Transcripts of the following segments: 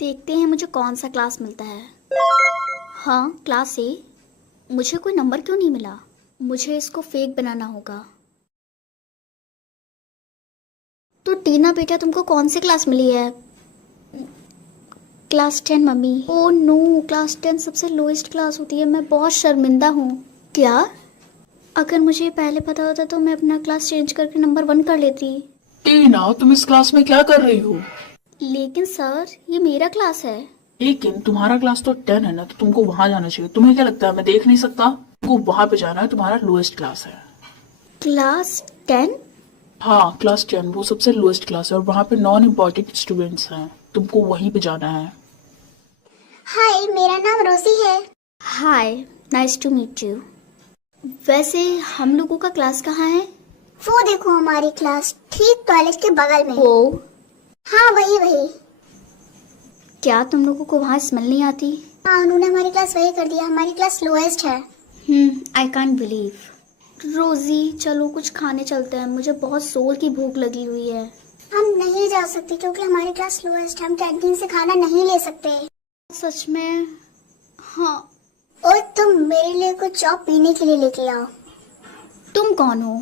देखते हैं मुझे कौन सा क्लास मिलता है। हाँ, क्लास ए। मुझे कोई नंबर क्यों नहीं मिला? मुझे इसको फेक बनाना होगा। तो टीना बेटा, तुमको कौन सी क्लास मिली है? Class 10 mummy. Oh no, class 10 सबसे लोएस्ट क्लास होती है। मैं बहुत शर्मिंदा हूँ। क्या? अगर मुझे पहले पता होता तो मैं अपना क्लास चेंज करके नंबर 1 कर लेती। टीना, तुम इस क्लास में क्या कर रही हो? लेकिन सर, ये मेरा क्लास है। लेकिन तुम्हारा क्लास तो 10 है ना, तो तुमको वहां जाना चाहिए। तुम्हें क्या लगता है मैं देख नहीं सकता? तुमको वहां पे जाना है, तुम्हारा लोएस्ट क्लास है। क्लास 10? हाँ, क्लास 10 वो सबसे लोएस्ट क्लास है और वहां पे नॉन इम्पोर्टेंट स्टूडेंट्स हैं। तुमको वहीं पे जाना है। हाय, मेरा नाम रोजी है। हाय, नाइस टू मीट यू। वैसे हम लोगों का क्लास कहाँ है? वो देखो, हमारी क्लास ठीक टॉयलेट के बगल में। ओ, हाँ, वही वही। क्या तुम लोगों को वहाँ स्मेल नहीं आती? हाँ, उन्होंने हमारी क्लास वही कर दिया। हमारी क्लास लोएस्ट है। I can't believe. रोजी, चलो कुछ खाने चलते हैं। मुझे बहुत जोर की भूख लगी हुई है। हम नहीं जा सकते क्योंकि हमारी क्लास लोएस्ट है। हम कैंटीन से खाना नहीं ले सकते। सच में? हाँ। और तुम मेरे लिए कुछ चॉप पीने के लिए लेके आओ। तुम कौन हो?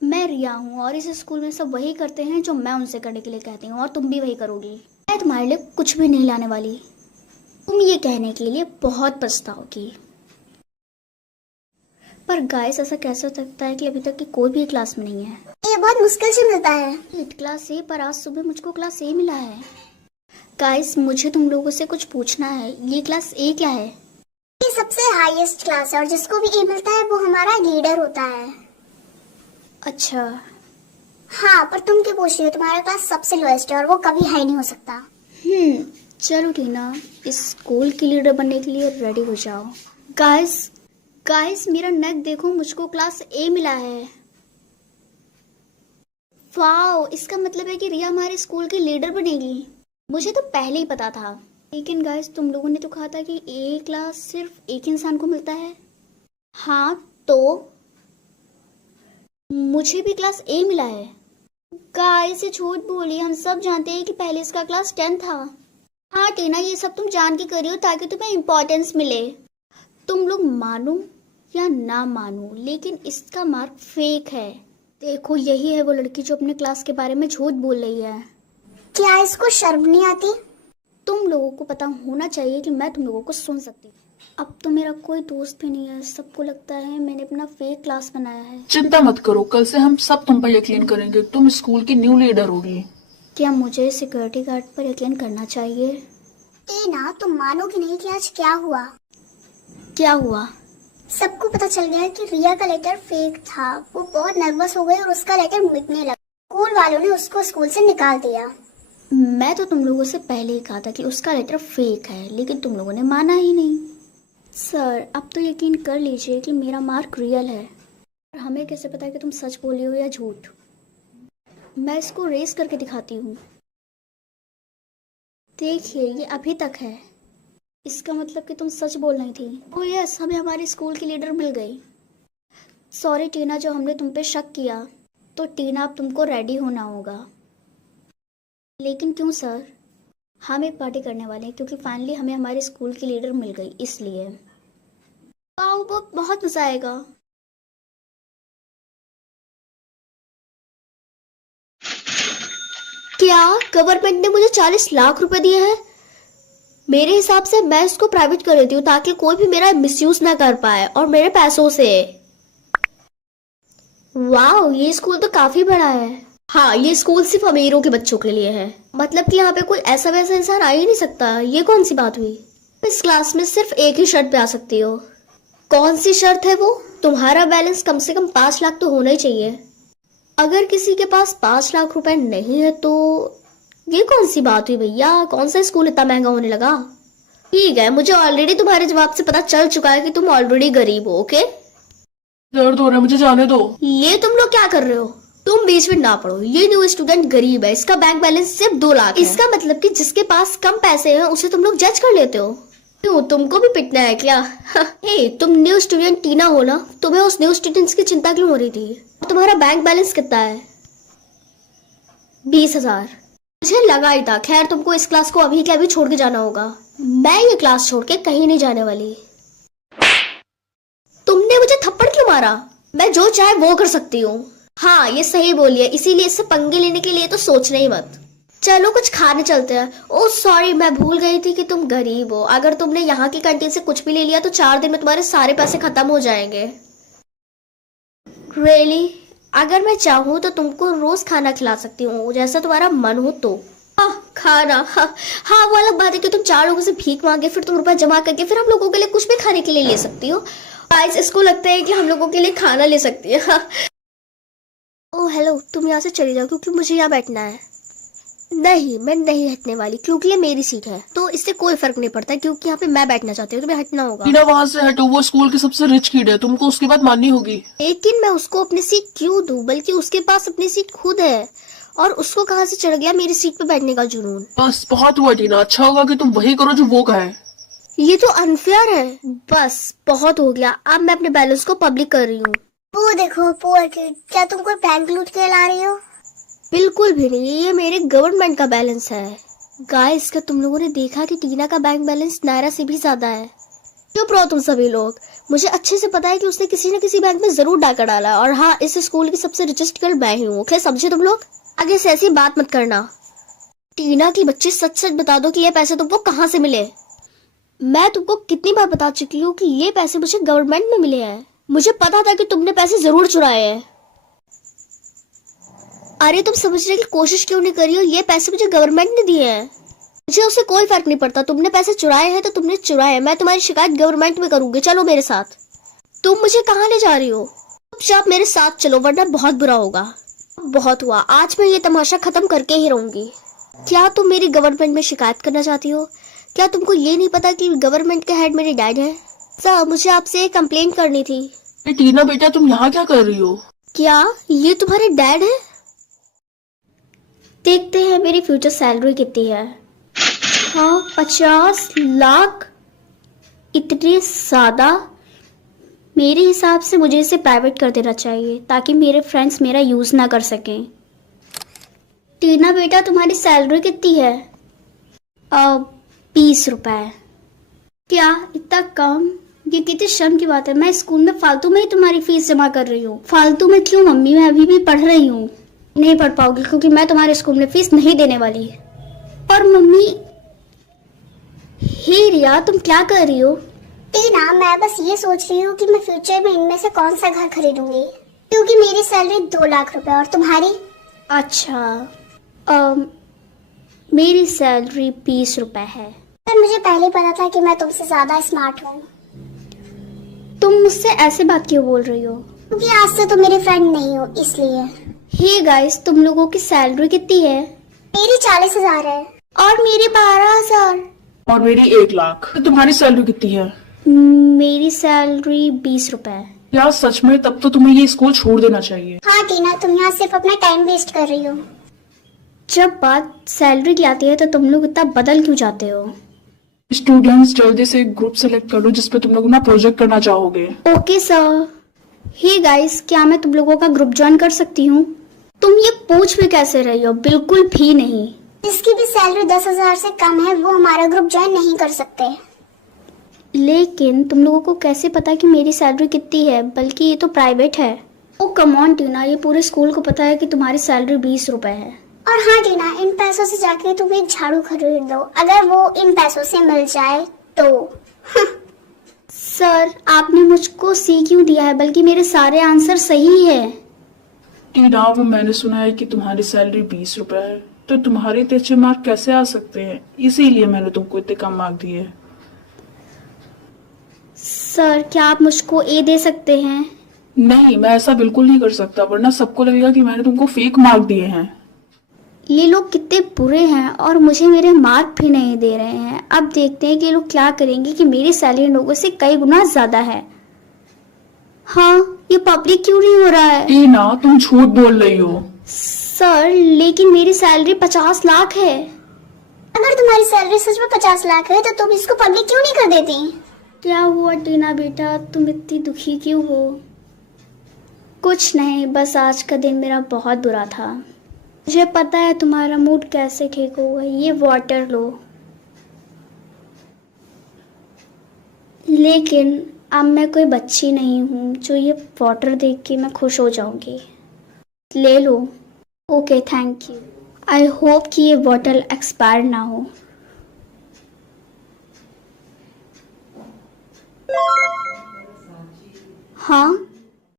मैं रिया हूँ और इस स्कूल में सब वही करते हैं जो मैं उनसे करने के लिए कहती हूँ, और तुम भी वही करोगी। मैं तुम्हारे लिए कुछ भी नहीं लाने वाली। तुम ये कहने के लिए बहुत पछताओगी। पर गाइस, ऐसा कैसे हो सकता है कि अभी तक की कोई भी क्लास में नहीं है? ये बहुत मुश्किल से मिलता है। क्लास ए, पर आज सुबह मुझको क्लास ए मिला है। गाइस, मुझे तुम लोगों से कुछ पूछना है। ये क्लास ए क्या है? ये सबसे हाईएस्ट क्लास है और जिसको भी ए मिलता है वो हमारा लीडर होता है। अच्छा। हाँ, पर तुम क्या पूछ रही हो? तुम्हारा क्लास सबसे लोएस्ट है और वो कभी हाई नहीं हो सकता। चलो टीना, इस स्कूल की लीडर बनने के लिए रेडी हो जाओ। गाइस गाइस, मेरा नेक देखो, मुझको क्लास ए मिला है। वाओ, इसका मतलब है कि रिया हमारे स्कूल की लीडर बनेगी। मुझे तो पहले ही पता था। लेकिन गाइस, तुम लोगों ने तो कहा था कि ए क्लास सिर्फ एक इंसान को मिलता है। हाँ, तो मुझे भी क्लास ए मिला है। गाइस, ये झूठ बोली। हम सब जानते हैं कि पहले इसका क्लास 10 था। हाँ टीना, ये सब तुम जान के करी हो ताकि तुम्हें इम्पोर्टेंस मिले। तुम लोग मानो या ना मानो, लेकिन इसका मार्क फेक है। देखो, यही है वो लड़की जो अपने क्लास के बारे में झूठ बोल रही है। क्या इसको शर्म नहीं आती? तुम लोगों को पता होना चाहिए कि मैं तुम लोगों को सुन सकती। अब तो मेरा कोई दोस्त भी नहीं है। सबको लगता है मैंने अपना फेक क्लास बनाया है। चिंता मत करो, कल से हम सब तुम पर यकीन करेंगे। तुम स्कूल की न्यू लीडर होगी। क्या मुझे सिक्योरिटी गार्ड पर यकीन करना चाहिए? टीना, तुम मानोगे नहीं कि आज क्या हुआ। क्या हुआ? सबको पता चल गया कि रिया का लेटर फेक था। वो बहुत नर्वस हो गई और उसका लेटर मिटने लगा। स्कूल वालों ने उसको स्कूल से निकाल दिया। मैं तो तुम लोगों से पहले ही कहा था कि उसका लेटर फेक है, लेकिन तुम लोगों ने माना ही नहीं। सर, अब तो यकीन कर लीजिए कि मेरा मार्क रियल है। हमें कैसे पता कि तुम सच बोली हो या झूठ? मैं इसको रेस करके दिखाती हूँ। देखिए, ये अभी तक है। इसका मतलब कि तुम सच बोल रही थी। ओह यस, हमें हमारी स्कूल की लीडर मिल गई। सॉरी टीना, जो हमने तुम पे शक किया। तो टीना, अब तुमको रेडी होना होगा। लेकिन क्यों सर? हम एक पार्टी करने वाले हैं क्योंकि फाइनली हमें हमारे स्कूल की लीडर मिल गई, इसलिए। वाओ, वो बहुत मजा आएगा। क्या गवर्नमेंट ने मुझे 40 लाख रुपए दिए हैं? मेरे हिसाब से मैं इसको प्राइवेट कर देती हूँ ताकि कोई भी मेरा मिसयूज ना कर पाए और मेरे पैसों से। वाओ, ये स्कूल तो काफी बड़ा है। हाँ, ये स्कूल सिर्फ अमीरों के बच्चों के लिए है। मतलब कि यहाँ पे कोई ऐसा वैसा इंसान आ ही नहीं सकता। ये कौन सी बात हुई? इस क्लास में सिर्फ एक ही शर्त पे आ सकती हो। कौन सी शर्त है वो? तुम्हारा बैलेंस कम से कम 5 लाख तो होना ही चाहिए। अगर किसी के पास 5 लाख रुपए नहीं है तो ये कौन सी बात हुई भैया? कौन सा स्कूल इतना महंगा होने लगा? ठीक है, मुझे ऑलरेडी तुम्हारे जवाब से पता चल चुका है कि तुम ऑलरेडी गरीब हो। ओके, दर्द हो रहा है, मुझे जाने दो। ये तुम लोग क्या कर रहे हो? तुम बीच में ना पड़ो। ये न्यू स्टूडेंट गरीब है। इसका बैंक बैलेंस सिर्फ 2 लाख है। इसका मतलब कि जिसके पास कम पैसे हैं उसे तुम लोग जज कर लेते हो। क्यों, तुमको भी पिटना है क्या? हे, तुम न्यू स्टूडेंट टीना हो ना? तुम्हें उस न्यू स्टूडेंट्स की चिंता क्यों हो रही थी? तुम्हारा बैंक बैलेंस कितना है? 20,000। मुझे लगा ही था। खैर, तुमको इस क्लास को अभी के अभी छोड़ के जाना होगा। मैं ये क्लास छोड़ के कहीं नहीं जाने वाली। तुमने मुझे थप्पड़ क्यों मारा? मैं जो चाहे वो कर सकती हूँ। हाँ, ये सही बोली है, इसीलिए इससे पंगे लेने के लिए तो सोचना ही मत। चलो कुछ खाने चलते हैं। ओह सॉरी, मैं भूल गई थी कि तुम गरीब हो। अगर तुमने यहाँ की कैंटीन से कुछ भी ले लिया तो 4 दिन में तुम्हारे सारे पैसे खत्म हो जाएंगे। रियली? अगर मैं चाहूँ तो तुमको रोज खाना खिला सकती हूँ, जैसा तुम्हारा मन हो तो। खाना? हाँ, वो अलग बात है कि तुम 4 लोगों से भीख मांगे, फिर तुम रुपया जमा करके फिर हम लोगों के लिए कुछ भी खाने के लिए ले सकती हो। गाइस, इसको लगता है कि हम लोगों के लिए खाना ले सकती है। ओह हेलो, तुम यहाँ से चली जाओ क्योंकि मुझे यहाँ बैठना है। नहीं, मैं नहीं हटने वाली क्योंकि ये मेरी सीट है, तो इससे कोई फर्क नहीं पड़ता क्योंकि यहाँ पे मैं बैठना चाहती हूँ, तुम्हें हटना होगा। टीना वहाँ से हटो, वो स्कूल की सबसे रिच किड है, तुमको उसकी बात माननी होगी। लेकिन मैं उसको अपनी सीट क्यों दूं? बल्कि उसके पास अपनी सीट खुद है और उसको कहाँ से चढ़ गया मेरी सीट पे बैठने का जुनून। बस बहुत हुआ टीना, अच्छा होगा कि तुम वही करो जो वो कहे। ये तो अनफेयर है। बस बहुत हो गया, अब मैं अपने बैलेंस को पब्लिक कर रही हूँ। वो देखो पुअर किड, क्या तुम कोई बैंक लूट के ला रही हो? बिल्कुल भी नहीं, ये मेरे गवर्नमेंट का बैलेंस है। गाइस, क्या तुम लोगों ने देखा कि टीना का बैंक बैलेंस नायरा से भी ज्यादा है? चुप रहो तुम सभी लोग। मुझे अच्छे से पता है कि उसने किसी न किसी बैंक में जरूर डाका डाला, और हाँ, इस स्कूल की सबसे रिचेस्ट गर्ल मैं ही हूँ। क्या समझे तुम लोग? आगे से ऐसी बात मत करना। टीना की बच्ची, सच सच बता दो कि ये पैसे तुमको कहाँ से मिले। मैं तुमको कितनी बार बता चुकी हूँ कि ये पैसे मुझे गवर्नमेंट में मिले हैं। मुझे पता था कि तुमने पैसे जरूर चुराए हैं। अरे तुम समझने की कोशिश क्यों नहीं कर रही हो? ये पैसे मुझे गवर्नमेंट ने दिए हैं, मुझे उससे कोई फर्क नहीं पड़ता। तुमने पैसे चुराए हैं तो तुमने चुराए हैं। मैं तुम्हारी शिकायत गवर्नमेंट में करूंगी। चलो मेरे साथ। तुम मुझे कहाँ ले जा रही हो? चुपचाप मेरे साथ चलो वरना बहुत बुरा होगा। बहुत हुआ, आज मैं ये तमाशा खत्म करके ही रहूंगी। क्या तुम मेरी गवर्नमेंट में शिकायत करना चाहती हो? क्या तुमको ये नहीं पता कि गवर्नमेंट के हेड मेरे डैड हैं? सर, मुझे आपसे एक कंप्लेंट करनी थी। टीना बेटा, तुम यहाँ क्या कर रही हो? क्या ये तुम्हारे डैड है? देखते हैं मेरी फ्यूचर सैलरी कितनी है। हाँ, 50 लाख? इतने ज्यादा? मेरे हिसाब से मुझे इसे प्राइवेट कर देना चाहिए ताकि मेरे फ्रेंड्स मेरा यूज ना कर सकें। टीना बेटा, तुम्हारी सैलरी कितनी है? 20 रुपए। क्या इतना कम? ये कितनी शर्म की बात है। मैं स्कूल में फालतू में ही तुम्हारी फीस जमा कर रही हूँ। फालतू में क्यों मम्मी, मैं अभी भी पढ़ रही हूँ। नहीं पढ़ पाओगी क्योंकि मैं तुम्हारे स्कूल में फीस नहीं देने वाली। और मम्मी, हे रिया, तुम क्या कर रही हो? टीना, मैं बस ये सोच रही हूँ कि मैं फ्यूचर में इनमें से कौन सा घर खरीदूंगी, क्योंकि मेरी सैलरी 2 लाख रुपए। और तुम्हारी? अच्छा, मेरी सैलरी 20 रुपए है। पर मुझे पहले पता था कि मैं तुमसे ज्यादा स्मार्ट हूँ। तुम मुझसे ऐसे बात क्यों बोल रही हो? क्योंकि आज से तुम मेरी फ्रेंड नहीं हो, इसलिए। हे गाइस, तुम लोगों की सैलरी कितनी है? मेरी 40,000 है। और मेरी 12,000। और मेरी 1 लाख। तो तुम्हारी सैलरी कितनी है? मेरी सैलरी 20 रुपए। यार सच में, तब तो तुम्हें ये स्कूल छोड़ देना चाहिए। हाँ टीना, तुम यहाँ सिर्फ अपना टाइम वेस्ट कर रही हो। जब बात सैलरी की आती है तो तुम लोग इतना बदल क्यों जाते हो? स्टूडेंट्स, जल्दी से एक ग्रुप सेलेक्ट कर लो जिसपे तुम लोग ना प्रोजेक्ट करना चाहोगे। Okay sir. हे गाइस, क्या मैं तुम लोगों का ग्रुप ज्वाइन कर सकती हूँ? तुम ये पूछ भी कैसे रही हो? बिल्कुल भी नहीं। जिसकी भी सैलरी 10,000 से कम है वो हमारा ग्रुप ज्वाइन नहीं कर सकते। लेकिन तुम लोगों को कैसे पता कि मेरी सैलरी कितनी है? बल्कि ये तो प्राइवेट है। ओ कम ऑन टीना, ये पूरे स्कूल को पता है कि तुम्हारी सैलरी 20 रुपए है। और हाँ टीना, इन पैसों से जाके तुम एक झाड़ू खरीद दो, अगर वो इन पैसों से मिल जाए तो। सर, आपने मुझको सी क्यों दिया है? बल्कि मेरे सारे आंसर सही है। टीना, वो मैंने सुना है कि तुम्हारी सैलरी 20 रुपए है, तो तुम्हारे इतने अच्छे मार्क कैसे आ सकते हैं? इसीलिए मैंने तुमको इतने कम मार्क दिए। सर, क्या आप मुझको ए दे सकते हैं? नहीं, मैं ऐसा बिल्कुल नहीं कर सकता, वरना सबको लगेगा कि मैंने तुमको फेक मार्क दिए हैं। ये लोग कितने बुरे हैं और मुझे मेरे मार्क भी नहीं दे रहे हैं। अब देखते हैं कि ये लोग क्या करेंगे कि मेरी सैलरी लोगों से कई गुना ज्यादा है। हाँ, ये पब्लिक क्यों नहीं हो रहा है? टीना, तुम झूठ बोल रही हो। सर, लेकिन मेरी सैलरी 50 लाख है। अगर तुम्हारी सैलरी सच में 50 लाख है तो तुम इसको पब्लिक क्यों नहीं कर देती? क्या हुआ टीना बेटा, तुम इतनी दुखी क्यों हो? कुछ नहीं, बस आज का दिन मेरा बहुत बुरा था। मुझे पता है तुम्हारा मूड कैसे ठीक होगा, ये वाटर लो। लेकिन अब मैं कोई बच्ची नहीं हूँ जो ये वाटर देख के मैं खुश हो जाऊंगी। ले लो। Okay, thank you. I hope कि ये बॉटल एक्सपायर ना हो। हाँ,